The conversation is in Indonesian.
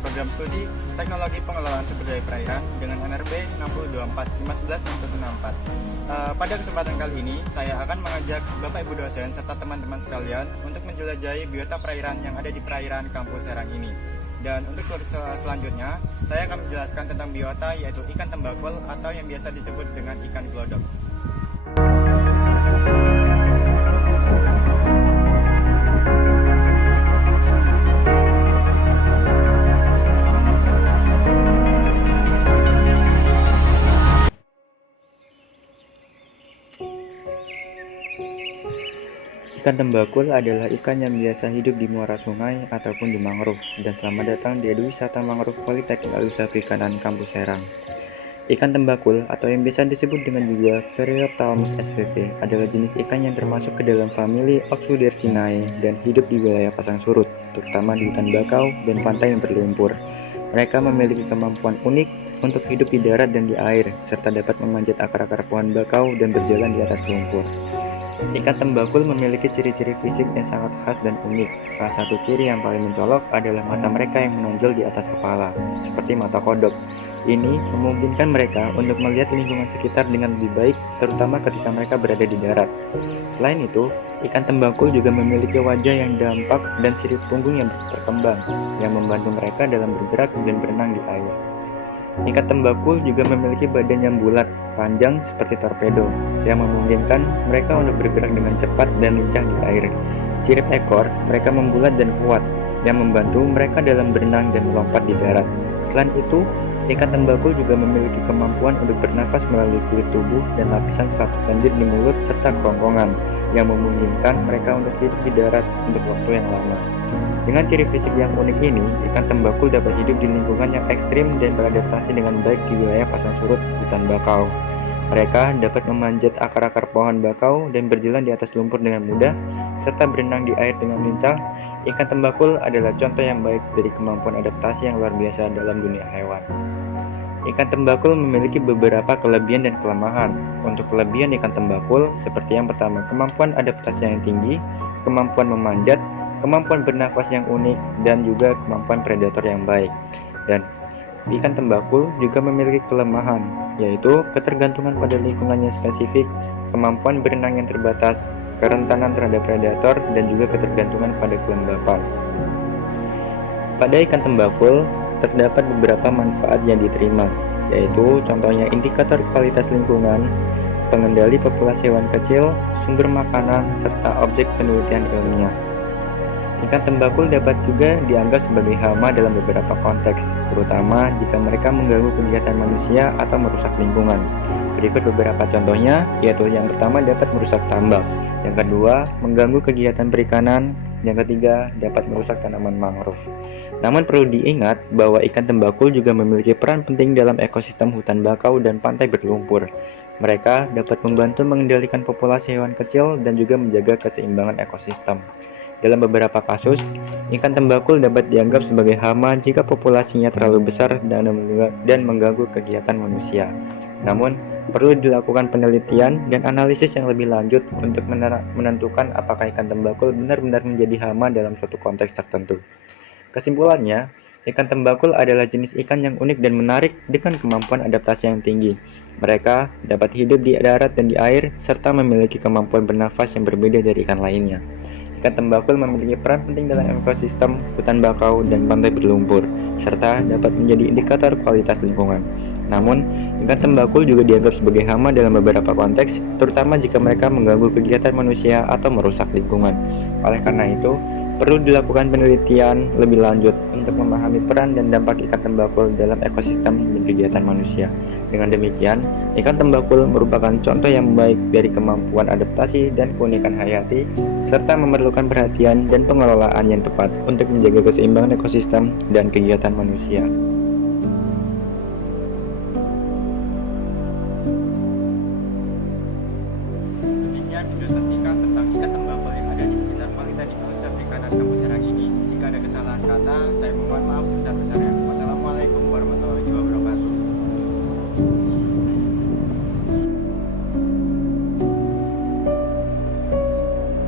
program studi Teknologi Pengelolaan Sumber Daya Perairan dengan NRB 60245116164. Pada kesempatan kali ini, saya akan mengajak Bapak Ibu dosen serta teman-teman sekalian untuk menjelajahi biota perairan yang ada di perairan Kampus Serang ini. Dan untuk selanjutnya, saya akan menjelaskan tentang biota yaitu ikan tembakul atau yang biasa disebut dengan ikan glodok. Ikan tembakul adalah ikan yang biasa hidup di muara sungai ataupun di mangrove, dan selamat datang di Wisata Mangrove Politeknik Al-Usaha Perikanan Kampus Serang. Ikan tembakul atau yang biasa disebut dengan juga Periophthalmus spp adalah jenis ikan yang termasuk ke dalam famili Oxydercinae dan hidup di wilayah pasang surut, terutama di hutan bakau dan pantai yang berlumpur. Mereka memiliki kemampuan unik untuk hidup di darat dan di air, serta dapat memanjat akar-akar pohon bakau dan berjalan di atas lumpur. Ikan tembakul memiliki ciri-ciri fisik yang sangat khas dan unik. Salah satu ciri yang paling mencolok adalah mata mereka yang menonjol di atas kepala, seperti mata kodok. Ini memungkinkan mereka untuk melihat lingkungan sekitar dengan lebih baik, terutama ketika mereka berada di darat. Selain itu, ikan tembakul juga memiliki wajah yang dampak dan sirip punggung yang berkembang, yang membantu mereka dalam bergerak dan berenang di air. Ikan tembakul juga memiliki badan yang bulat, panjang seperti torpedo, yang memungkinkan mereka untuk bergerak dengan cepat dan lincah di air. Sirip ekor mereka membulat dan kuat, yang membantu mereka dalam berenang dan melompat di darat. Selain itu, ikan tembakul juga memiliki kemampuan untuk bernafas melalui kulit tubuh dan lapisan serat lendir di mulut serta kerongkongan, yang memungkinkan mereka untuk hidup di darat untuk waktu yang lama. Dengan ciri fisik yang unik ini, ikan tembakul dapat hidup di lingkungan yang ekstrim dan beradaptasi dengan baik di wilayah pasang surut hutan bakau. Mereka dapat memanjat akar-akar pohon bakau dan berjalan di atas lumpur dengan mudah, serta berenang di air dengan lincah. Ikan tembakul adalah contoh yang baik dari kemampuan adaptasi yang luar biasa dalam dunia hewan. Ikan tembakul memiliki beberapa kelebihan dan kelemahan. Untuk kelebihan ikan tembakul, seperti yang pertama, kemampuan adaptasi yang tinggi, kemampuan memanjat, kemampuan bernafas yang unik, dan juga kemampuan predator yang baik. Dan ikan tembakul juga memiliki kelemahan, yaitu ketergantungan pada lingkungannya spesifik, kemampuan berenang yang terbatas, kerentanan terhadap predator, dan juga ketergantungan pada kelembapan. Pada ikan tembakul, terdapat beberapa manfaat yang diterima, yaitu contohnya indikator kualitas lingkungan, pengendali populasi hewan kecil, sumber makanan, serta objek penelitian ilmiah. Ikan tembakul dapat juga dianggap sebagai hama dalam beberapa konteks, terutama jika mereka mengganggu kegiatan manusia atau merusak lingkungan. Berikut beberapa contohnya, yaitu yang pertama dapat merusak tambak, yang kedua mengganggu kegiatan perikanan, yang ketiga dapat merusak tanaman mangrove. Namun perlu diingat bahwa ikan tembakul juga memiliki peran penting dalam ekosistem hutan bakau dan pantai berlumpur. Mereka dapat membantu mengendalikan populasi hewan kecil dan juga menjaga keseimbangan ekosistem. Dalam beberapa kasus, ikan tembakul dapat dianggap sebagai hama jika populasinya terlalu besar dan mengganggu kegiatan manusia. Namun, perlu dilakukan penelitian dan analisis yang lebih lanjut untuk menentukan apakah ikan tembakul benar-benar menjadi hama dalam suatu konteks tertentu. Kesimpulannya, ikan tembakul adalah jenis ikan yang unik dan menarik dengan kemampuan adaptasi yang tinggi. Mereka dapat hidup di darat dan di air, serta memiliki kemampuan bernafas yang berbeda dari ikan lainnya. Ikan tembakul memiliki peran penting dalam ekosistem hutan bakau dan pantai berlumpur, serta dapat menjadi indikator kualitas lingkungan. Namun, ikan tembakul juga dianggap sebagai hama dalam beberapa konteks, terutama jika mereka mengganggu kegiatan manusia atau merusak lingkungan. Oleh karena itu, perlu dilakukan penelitian lebih lanjut untuk memahami peran dan dampak ikan tembakul dalam ekosistem dan kegiatan manusia. Dengan demikian, ikan tembakul merupakan contoh yang baik dari kemampuan adaptasi dan keunikan hayati, serta memerlukan perhatian dan pengelolaan yang tepat untuk menjaga keseimbangan ekosistem dan kegiatan manusia. Demikian penjelasan singkat tentang ikan tembakul yang ada di sekitar Politeknik Al-Usaha Perikanan Kampus Serang ini. Jika ada kesalahan kata, saya mohon maaf sebesar-besarnya.